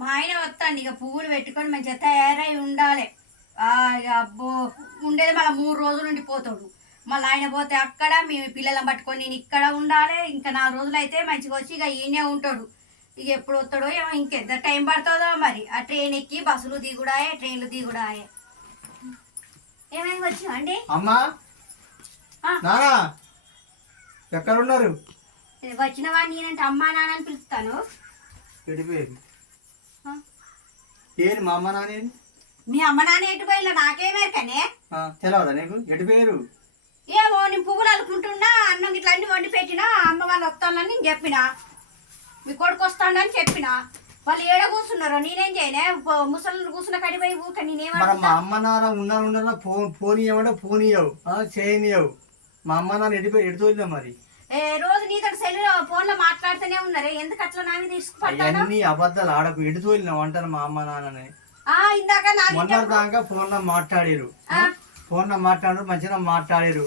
మా ఆయన వస్తాండి ఇక పువ్వులు పెట్టుకొని మంచిగా తయారై ఉండాలి. ఇక అబ్బో ఉండేది మళ్ళీ 3 రోజులు ఉండిపోతాడు. మళ్ళీ ఆయన పోతే అక్కడ మేము పిల్లలను పట్టుకొని నేను ఇక్కడ ఉండాలి. ఇంకా 4 రోజులు అయితే మంచిగా వచ్చి ఇక ఈయనే ఉంటాడు. ఇక ఎప్పుడు వస్తాడో ఏమో ఇంకెంత టైం పడుతుందో మరి. ఆ ట్రైన్ ఎక్కి బస్సులు దిగుడాయే, ట్రైన్లు దిగుడాయే. ఏమైనా వచ్చినా అండి? అమ్మా నానా ఎక్కడ ఉన్నారు? వచ్చిన వాడిని నేనంటే అమ్మా నాన్న అని పిలుస్తాను. ఎడిపోయారు ఏంటి మా అమ్మ నాన్న ఏంటి? మీ అమ్మ నాన్న ఎటు పోయినా నాకేమేరకనే తెలవదా నీకు? ఎడిపోయారు ఏమో నేను పువ్వులు అలుకుంటున్నా, అన్నం ఇట్లా అన్ని వండి పెట్టినా, అమ్మ వాళ్ళు వస్తానని నేను చెప్పిన, మీ కొడుకు వస్తాడని చెప్పిన. వాళ్ళు ఏడ కూర్చున్నారు, నేనేం చేయలే. ముసలి కూర్చున్న కడిపోయి ఊక నేనేమన్నా. మా అమ్మ నాన్న ఉన్నారు ఫోన్ ఇవ్వమంటే ఫోన్ ఇవ్వవు, చేయనియవు. మా అమ్మ నాన్న ఎడితోలినా మరి. రోజు నీతో సెల్ ఫోన్ లో మాట్లాడుతూనే ఉన్నారే, ఎందుకు అట్లా నాన్న తీసుకుపడ్డాను? అన్ని అబద్ధాలు ఆడకు, ఎడితోలినావు అంటారు మా అమ్మ నాన్నని. ఇందాక మొన్నటిదాకా ఫోన్ లో మాట్లాడారు, ఫోన్ లో మాట్లాడారు, మంచిగా మాట్లాడారు.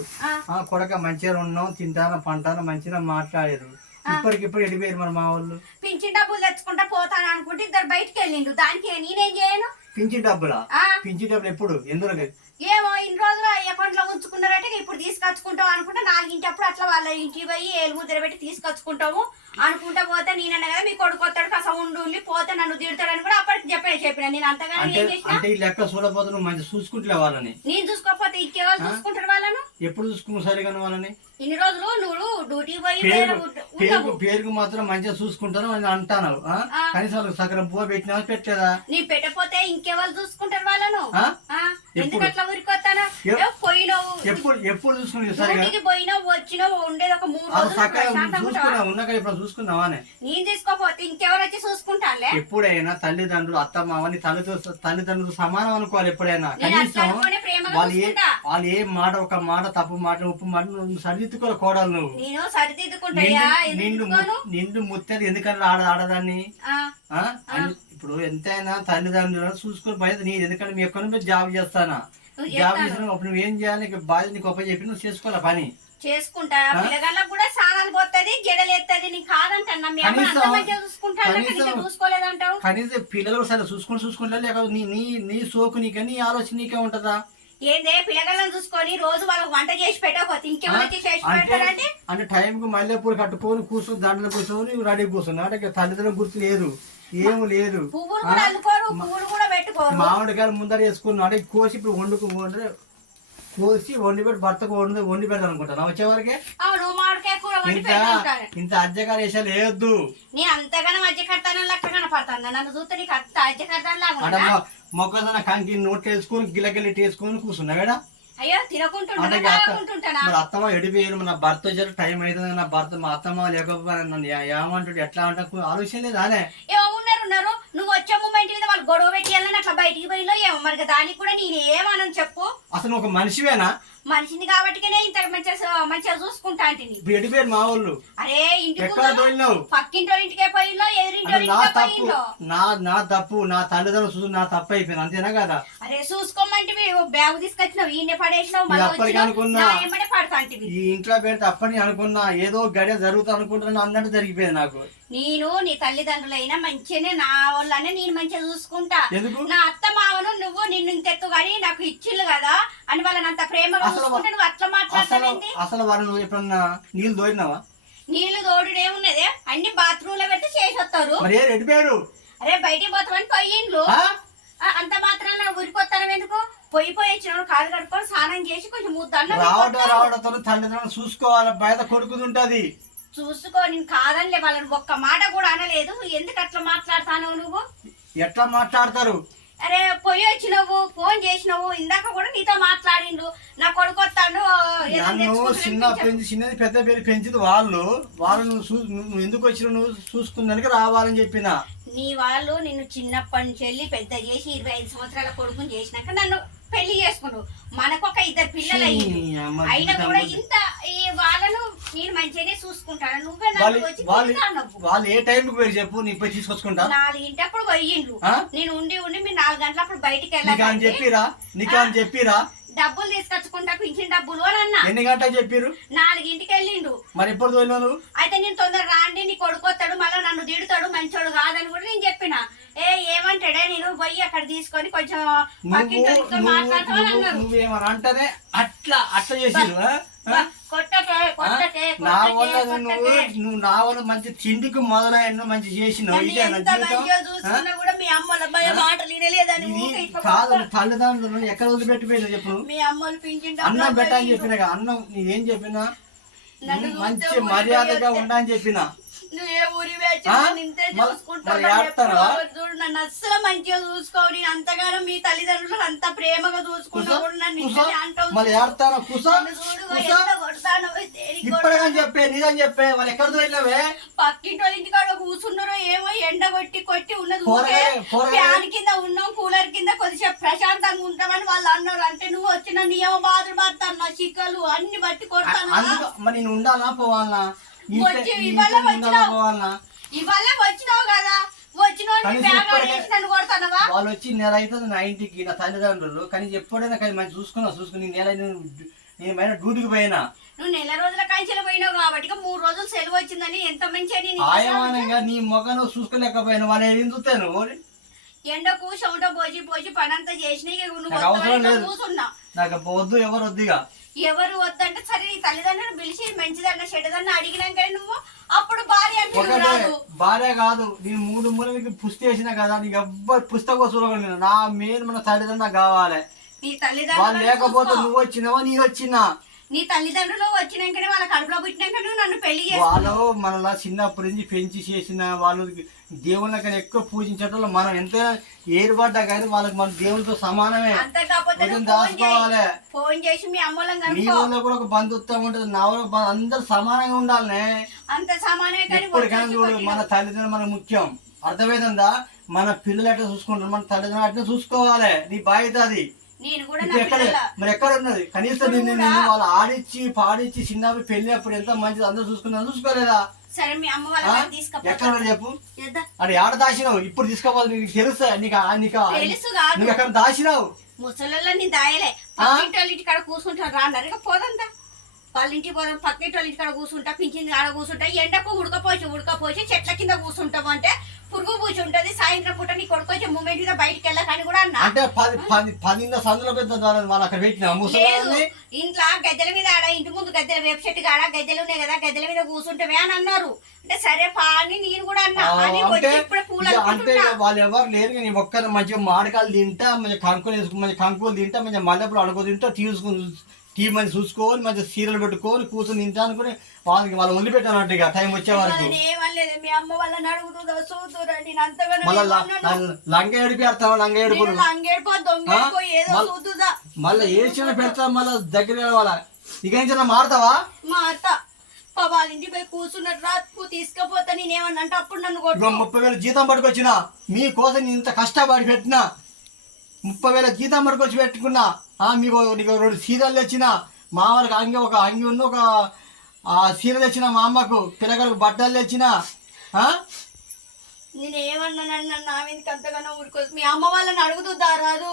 కొడక మంచిగా ఉన్నాం, తింటాను పంటాను మంచిగా మాట్లాడారు. ఇప్పటికిప్పుడు ఎడిపోయారు మరి మా వాళ్ళు. పింఛన్ డబ్బులు తెచ్చుకుంటా పోతాను అనుకుంటే ఇద్దరు బయటకు వెళ్ళిండు. దానికి నేనేం చేయను? పింఛన్ డబ్బులా? పింఛన్ డబ్బులు ఎప్పుడు ఎందుకు? ఏమో ఇన్ని రోజులు అకౌంట్ లో ఉంచుకున్నారంటే ఇప్పుడు తీసుకొచ్చుకుంటాం అనుకుంటా. 4ంటప్పుడు అట్లా వాళ్ళ ఇంటికి పోయి ఏలు ముద్ర పెట్టి తీసుకొచ్చుకుంటాము అనుకుంటా పోతే, నేనన్నా కదా మీ కొడుకు వస్తాడు కాస ఉండి పోతే నన్ను తిడతాడని కూడా అప్పటికి చెప్పిన. నేను అంతగానే ఏం చేసిన అంటే ఈ లెక్క చూడపోతే నువ్వు మంచి చూసుకుంటలే వాళ్ళని. నేను చూసుకోకపోతే ఇంకెవరు చూసుకుంటారు వాళ్ళను? ఎప్పుడు చూసుకున్నావు సరిగా వాళ్ళని? ఇన్ని రోజులు నువ్వు డ్యూటీకి పోయి పేరుకు మాత్రం మంచిగా చూసుకుంటాను అని అంటాను. కనీసం సగరం పువ్వు పెట్టినా పెట్టలేదా? నీ పెట్టపోతే ఇంకెవరు చూసుకుంటారు వాళ్ళను? ఎందుకు అట్లా ఊరికొస్తాను? ఎప్పుడు చూసుకుని సరిగా పోయినావు వచ్చినావు ఉండేది ఒక 3 రోజులు ఉన్నాక ఇప్పుడు చూసుకున్నావా? నేను తీసుకోపోతే ఇంకెవరు వచ్చి చూసుకుంటానులే. ఎప్పుడైనా తల్లిదండ్రులు అత్తమావని తల్లిదండ్రులు సమానం అనుకోవాలి. ఎప్పుడైనా కనీసం వాళ్ళు ఏ మాట ఒక మాట తప్పు మాట ఉప్పు మాట నువ్వు సరిదిద్దుకోవాలి. కోడలు నువ్వు నేను సరిదిద్దుకుంటా. నిండు ముత్తది ఎందుకంటే ఆడదాన్ని. ఇప్పుడు ఎంతైనా తల్లిదండ్రులను చూసుకుని బయట నేను ఎందుకంటే మీ ఎక్కడ జాబ్ చేస్తానా, జాబ్ చేసిన అప్పుడు నువ్వేం చేయాలి? బాధ్యత నీకు ఒప్ప చెప్పి నువ్వు చేసుకోవాలి పని. చేసుకుంటా. పిల్లగాళ్ళకు కూడా స్నానాలు పోతుంది, జడలేస్తుంది. నీకు కాదంటన్నా చూసుకోలేదంటావు. కనీసం పిల్లలు సరే చూసుకుంటా లేకపోతే నీ సోకు నీకే, నీ ఆలోచన నీకే ఉంటదా? ఏందే పిల్లగాళ్ళని చూసుకొని రోజు వాళ్ళకి వంట చేసి పెట్టకపోతే ఇంకేమైనా చేసి పెడతారంటే అంటే టైంకి మల్లెపూలు కట్టుకొని కూర్చొని దాంట్లో కూర్చొని రెడీ కూర్చున్నా అంటే తల్లిదండ్రులు గుర్తు లేదు, ఏమి లేదు. పువ్వులు కూడా అల్లుకోరు, పువ్వులు కూడా పెట్టుకోరు. మామిడికాయలు ముందర వేసుకున్నావు అంటే కోసి ఇప్పుడు కోసి వండి పెట్టి భర్తకు వండి పెడతాను అనుకుంటాను వచ్చేవరకే. ఇంత అజ్జకారు వేసాలు వేయొద్దు. నీ అంతగానో అజ్జకర్తానం లెక్క కనపడతాను. నన్ను చూస్తే నీకు అంత అజ్జకర్తాను లాగా మొక్కజొన్న కంకి నోట్లు వేసుకొని గిలగిల్లి వేసుకొని కూర్చున్నావేడా? అయ్యో తినకుంటుంటా. అత్తమ్మ ఎడిపోయారు, నా భర్త వచ్చారు టైం అవుతుంది, నా భర్త మా అత్తమ్మ లేకపోతే నన్ను ఏమంటాడు ఎట్లా అంటే ఆలోచన లేదానే? ఉన్నారు నువ్వు వచ్చే మూమెంట్ మీద వాళ్ళు గొడవ పెట్టాలని అట్లా బయటికి పోయిలో ఏమో మరి. దానికి కూడా నేను ఏమనని చెప్పు. అసలు ఒక మనిషివేనా? మనిషిని కాబట్టి ఇంత మంచిగా చూసుకుంటా అంటే ఎడిపోయారు మా వాళ్ళు. అరే ఇంటికి పక్కింటో ఇంటికే పోయిలో ఎదురింటో నా తప్పు, నా తల్లిదండ్రులు చూసి నా తప్పు అయిపోయింది అంతేనా కదా? అరే చూసుకోమంటే బ్యాగ్ తీసుకొచ్చినావు ఈయన పడేసినావు అనుకున్నా పడతా ఈ ఇంట్లో పెడితే అప్పటి అనుకున్నా ఏదో గడియ జరుగుతా అనుకుంటున్నా అన్నట్టు జరిగిపోయింది నాకు. నేను నీ తల్లిదండ్రులైనా మంచిగానే నా వాళ్ళనే నేను మంచిగా చూసుకుంటా. నా అత్త మావను నువ్వు నిన్ను ఇంతెత్తు కానీ నాకు ఇచ్చిల్లు కదా అని వాళ్ళని అంత ప్రేమగా చూసుకుంటే నువ్వు అట్లా మాట్లాడతావేంటి? అసలు వాళ్ళు ఎప్పుడన్నా నీళ్ళు తోడినావా? నీళ్లు తోడుడే ఉన్నదే అన్ని బాత్రూమ్ లో పెడితే చేసి వస్తారు. అరే బయటికి పోతామని పోయిండ్లు అంత మాత్రాన ఊరికొస్తాను ఎందుకు? పోయి వచ్చిన కాలు కడుక్కొని స్నానం చేసి కొంచెం ముద్దన్న రావడంతో తల్లిదండ్రులు చూసుకోవాలి. బయట కొడుకుతుంటది చూసుకో. నేను కాదనిలే వాళ్ళని ఒక్క మాట కూడా అనలేదు. ఎందుకు అట్లా మాట్లాడతాను నువ్వు? ఎట్లా మాట్లాడతారు? అరే పోయి వచ్చినావు, ఫోన్ చేసినావు, ఇందాక కూడా నీతో మాట్లాడిండు. నా కొడుకు వస్తాడు చిన్నది పెద్ద పేరు పెంచింది వాళ్ళు నువ్వు ఎందుకు వచ్చినావు నువ్వు చూసుకుందానికి రావాలని చెప్పిన. నీ వాళ్ళు నిన్ను చిన్నప్పటి నుంచి వెళ్ళి పెద్ద చేసి 25 సంవత్సరాల కొడుకుని చేసినాక నన్ను పెళ్లి చేసుకున్నావు. మనకొక 2 పిల్లలు అయినా కూడా ఇంత వాళ్ళను నేను మంచిగానే చూసుకుంటాను. నువ్వే వాళ్ళు ఏ టైంకి పోయి చెప్పు నీ పోయి తీసుకొచ్చుకుంటా. 4ంటప్పుడు పోయిండ్రు. నేను ఉండి మీరు 4 గంటలప్పుడు బయటికి వెళ్ళాలి చెప్పిరా డబ్బులు తీసుకొచ్చుకుంటా పింఛన్ డబ్బులు అని అన్నా. ఎన్ని గంటలకు చెప్పారు? 4ంటికి వెళ్ళిండు. మరి ఎప్పుడు తోలినావు? అయితే నేను తొందర రాండి నీ కొడుకొస్తాడు మళ్ళీ నన్ను తిడతాడు మంచోడు కాదని కూడా నేను చెప్పిన. పోయి అక్కడ తీసుకొని కొంచెం పక్కింటి మాట్లాడతామని అన్నారు. నువ్వేమని అంటేనే అట్లా చేసిరు. నా వల్ల నువ్వు నా వల్ల మంచి తిండికి మొదలైన మంచి చేసినావు. కాదు తల్లిదండ్రులు ఎక్కడ వదిలిపెట్టిపోయినా చెప్పు. అన్నం పెట్టని చెప్పినా అన్నం నీవేం చెప్పినా మంచి మర్యాదగా ఉండని చెప్పినా నన్ను అస్సలు మంచిగా చూసుకోని అంతగానో మీ తల్లిదండ్రులు అంత ప్రేమగా చెప్పే పక్కింటి వాళ్ళ ఇంటికాడ కూర్చున్నారో ఏమో ఎండ కొట్టి ఉన్నది ఫ్యాన్ కింద ఉన్నాం కూలర్ కింద కొద్దిసేపు ప్రశాంతంగా ఉంటామని వాళ్ళు అన్నారు. అంటే నువ్వు వచ్చిన నియమ బాధలు పడతాను నా చిక్కలు అన్ని బట్టి కొడతాను. మరి నేను ఉండాలా పోవాలనా? ఇవాళ వచ్చినావు కదా వాళ్ళు వచ్చి నెల అవుతుంది నా ఇంటికి నా తల్లిదండ్రులు. కానీ ఎప్పుడైనా కానీ మంచి చూసుకుని నెల నేను పైన డ్యూటీకి పోయినా. నువ్వు నెల రోజుల కాంచెలు పోయినావు కాబట్టి 3 రోజులు సెలవు వచ్చిందని ఎంత మంచి ఆయమానంగా నీ మొగను చూసుకోలేకపోయినా వాళ్ళు ఏం చూస్తాను. ఎండకు చెమట పోసి పని అంతా చేసినా కూర్చున్నా. నాకు వద్దు ఎవరు వద్దుగా. ఎవరు వద్దంటే సరే నీ తల్లిదండ్రులు పిలిచి మంచిదన్న చెడ్డదన్న అడిగినాక నువ్వు అప్పుడు భార్య అంటే భార్య కాదు. నేను 3 మూలకి పుష్టి వేసినా కదా నీకు ఎవ్వరు పుస్తకం చూడగలను. నా మెయిన్ మన తల్లిదండ్రులు కావాలి. నీ తల్లిదండ్రులు లేకపోతే నువ్వు వచ్చినావా నేను వచ్చినా. నీ తల్లిదండ్రులు వచ్చినాకనే వాళ్ళ కడుపులో పుట్టినాక నువ్వు నన్ను పెళ్లి వాళ్ళు మనలా చిన్నప్పటి నుంచి పెంచి చేసిన వాళ్ళు దేవుళ్ళ కన్నా ఎక్కువ పూజించటంలో మనం ఎంత ఏర్పడ్డా కానీ వాళ్ళకి మన దేవునితో సమానమే. దాచుకోవాలి. ఫోన్ చేసి మీ అమ్మోళ్ళని మీ ఊళ్ళో కూడా ఒక బంధుత్వం ఉంటుంది. నా ఊళ్ళో అందరు సమానంగా ఉండాలనే. అంత సమానమే. ఎప్పటికైనా చూడు మన తల్లిదండ్రులు మనకు ముఖ్యం. అర్థమైందా? మన పిల్లలు ఎట్లా చూసుకుంటారు మన తల్లిదండ్రులు అట్లా చూసుకోవాలి. నీ బాధ్యత అది. మరి ఎక్కడ ఉన్నది? కనీసం నిన్ను వాళ్ళు ఆడిచ్చి పాడిచ్చి చిన్నప్పుడు పెళ్లి అప్పుడు ఎంత మంచిది అందరూ చూసుకోలేదా? ఎక్కడ చెప్పు. అది ఆడ దాచినావు ఇప్పుడు తీసుకోవాలి. నీకు తెలుసా? నీకు అక్కడ దాచినావు. ముసలిలో నేను దాయలే. పక్కింటి వాళ్ళ ఇంటికాడ కూర్చుంటాను రాందరిగా పోదంతా. వాళ్ళ ఇంటికి పోదాం పక్కింటి వాళ్ళ ఇంటికాడ కూర్చుంటా పింఛన్ ఆడ కూర్చుంటా. ఎండకు ఉడకపోసి చెట్ల కింద కూర్చుంటాము అంటే పురుగు పూచి ఉంటది. సాయంత్రం పూట నీ కొడుకొచ్చే మూమెంట్ మీద బయటకి వెళ్ళకని కూడా అన్నా. అంటే 10 సందులో పెద్ద వాళ్ళు అక్కడ పెట్టిన ఇంట్లో గద్దెల మీద ఆడ ఇంటి ముందు గద్దెల వేప చెట్టు కాడ గద్దెలు ఉన్నాయి కదా గద్దెల మీద కూర్చుంటావే అని అన్నారు. అంటే సరే పా అని నేను కూడా అన్నా. అంటే వాళ్ళు ఎవరు లేరు. నీ ఒక్కరు మంచిగా మామిడికాయలు తింటా మంచిగా కంకులు వేసుకుని మంచి కంకులు తింటా మంచిగా మల్లెప్పుడు అడుగు తింటా టీవీ మంచి చూసుకోవాలి మంచిగా సీరియల్ పెట్టుకొని కూర్చొని తింటా అనుకుని వాళ్ళకి వాళ్ళు వదిలిపెట్టానంట. ఇక టైం వచ్చే వరకు లంగ ఏడిపి పెడతాం. లంగ ఏడుపులు మళ్ళీ ఏడ్చిన పెడతాం. మళ్ళీ దగ్గర వాళ్ళ ఇక నుంచి మారుతావా? మారుతా. వాళ్ళ ఇంటికి పోయి కూర్చున్నట్టు రాత్రి తీసుకపోతా. నేనేమన్నా అంటే అప్పుడు నన్ను 30,000 జీతం పట్టుకొచ్చినా మీకోసం నేను ఇంత కష్టపడి పెట్టినా. 30,000 జీతం పట్టుకొచ్చి పెట్టుకున్నా. మీకు నీకు 2 సీరియల్ తెచ్చిన మా వాళ్ళకి ఒక అంగి ఉన్న ఒక సీరియల్ తెచ్చిన మా అమ్మకు పిల్లగారికి బట్టలు తెచ్చిన. నేనేమన్నానన్నా నా మీదకి అంతగానో ఊరుకో. మీ అమ్మ వాళ్ళని అడుగుతుందా రాదు?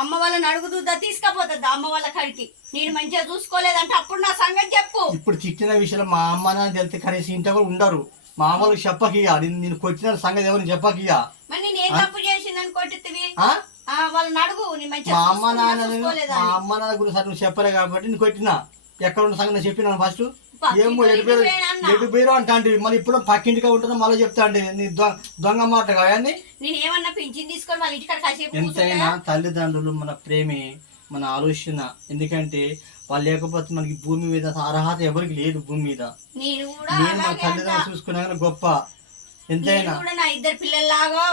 అమ్మ వాళ్ళని అడుగుతుందా తీసుకపోతుందా అమ్మ వాళ్ళ కాడికి? నేను మంచిగా చూసుకోలేదంటే అప్పుడు నా సంగతి చెప్పు. ఇప్పుడు తిట్టిన విషయంలో మా అమ్మ నాన్న తెలితే కనీసం ఇంట్లో కూడా ఉండరు. మా అమ్మలకు చెప్పకియా నేను కొట్టిన సంగతి ఎవరిని చెప్పకియా. మరి నేను ఏం తప్పు చేసిందని కొట్టితివి? వాళ్ళని అడుగు. మా అమ్మ నాన్న గురించి నువ్వు చెప్పలే కాబట్టి నేను కొట్టినా. ఎక్కడ ఉన్న సంగతి చెప్పినా ఫస్ట్ ఏమో ఎటు పేరు అంటా అంటే మళ్ళీ ఇప్పుడు పక్కింటిగా ఉంటుందో మళ్ళీ చెప్తా అంటే నీ దొంగ మాట కానీ ఎంతైనా తల్లిదండ్రులు మన ప్రేమే మన ఆలోచన. ఎందుకంటే వాళ్ళు లేకపోతే మనకి భూమి మీద అర్హత ఎవరికి లేదు. భూమి మీద నేను మన తల్లిదండ్రులు చూసుకున్నా గొప్ప. ఎంతైనా ఇద్దరు పిల్లల్లాగా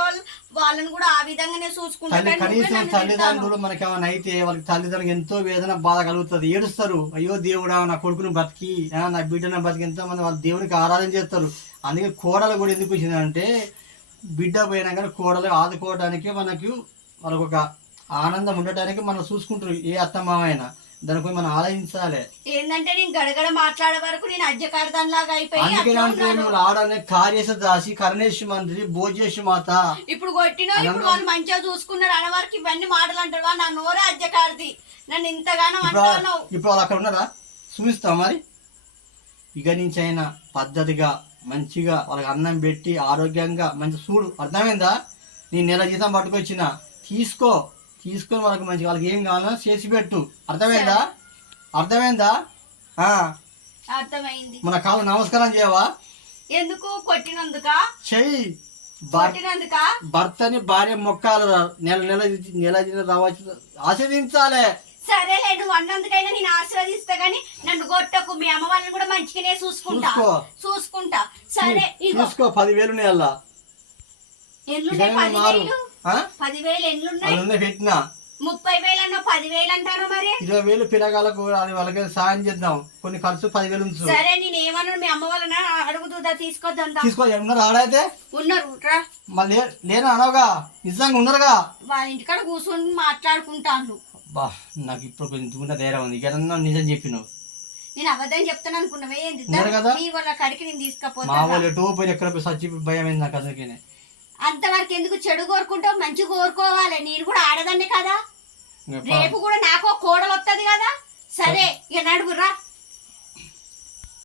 వాళ్ళని కూడా ఆ విధంగానే చూసుకుంటారు. కనీసం తల్లిదండ్రులు మనకి ఏమైనా అయితే వాళ్ళకి తల్లిదండ్రులకు ఎంతో వేదన బాధ కలుగుతుంది. ఏడుస్తారు. అయ్యో దేవుడా నా కొడుకుని బతికి నా బిడ్డను బతికి ఎంతో మంది వాళ్ళ దేవునికి ఆరాధన చేస్తారు. అందుకే కోడలు కూడా ఎందుకు వచ్చిందంటే బిడ్డ పోయినా కానీ కోడలు ఆదుకోవడానికి మనకు వాళ్ళకు ఒక ఆనందం ఉండటానికి మనం చూసుకుంటారు. ఏ అత్తమామైనా దానికి మనం ఆలోచించాలి. ఏంటంటే నేను గడగడ మాట్లాడే వరకు నేను అజ్జకారదానిలాగా అయిపోయి ఆడనే కార్యస దాసి కరణేశ్వరి మంత్రి భోజేశ్వరి మాత. ఇప్పుడు కొట్టినా ఇప్పుడు వాళ్ళు మంచిగా చూసుకున్నారు అనే వరకు ఇవన్నీ మాటలు అంటారు. నా నోరే అజ్జకారది. నన్ను ఇంతగానో అంటున్నావు. ఇప్పుడు వాళ్ళు అక్కడ ఉన్నారా చూపిస్తావు. మరి ఇక నుంచి అయినా పద్ధతిగా మంచిగా వాళ్ళకి అన్నం పెట్టి ఆరోగ్యంగా మంచి చూడు. అర్థమైందా? నేను నెల జీతం పట్టుకొచ్చిన తీసుకొని వాళ్ళకి మంచి వాళ్ళకి ఏం కావాలో చేసి పెట్టు. అర్థమైందా? అర్థమైంది. మన కాళ్ళు నమస్కారం చేయవా? ఎందుకు? కొట్టినందుక? చెయ్యి. కొట్టినందుక? భర్తని భార్య మొక్కాలు నెల జీతం రావచ్చు, ఆశీర్వదించాలి. సరేలే, నువ్వు అన్నందుకైనా నేను ఆశీర్వదిస్తా గానీ నన్ను కొట్టకు. మీ అమ్మ వాళ్ళని కూడా మంచిగానే చూసుకుంటా. సరే చూసుకో. 10,000 నెల ఎన్నున్నాయి? 10,000 ఎన్నున్నాయి? పెట్టినా 30,000 అన్నా 10,000 అంటాను. మరి 20,000 పిల్లగాళ్ళకు వాళ్ళకి సాయం చేద్దాం. కొన్ని ఖర్చు 10,000 ఉంచు. సరే, నేను ఏమన్నా మీ అమ్మ వాళ్ళని అడుగుతుందా? తీసుకో. ఉన్నారు ఆడైతే? ఉన్నారు. మళ్ళీ లేనా అనవుగా? నిజంగా ఉన్నారుగా? వాళ్ళ ఇంటికాడ కూర్చొని మాట్లాడుకుంటాను. బా, నాకు ఇప్పుడు కొంచెం ధైర్యం ఉంది. ఎక్కడన్నా నిజం చెప్పినావు. నేను అబద్ధం చెప్తాను అనుకున్నావే? కదా మీ వాళ్ళ కడికి నేను తీసుకపోతా. మా వాళ్ళు ఎటో పోయి ఎక్కడ పోయి సచ్చి భయం అయింది నాకు. అందుకనే అంతవరకు ఎందుకు చెడు కోరుకుంటావు? మంచి కోరుకోవాలి. నేను కూడా ఆడదాన్ని కదా, రేపు కూడా నాకు కోడలు వస్తుంది కదా. సరే, ఇక నడుగురా.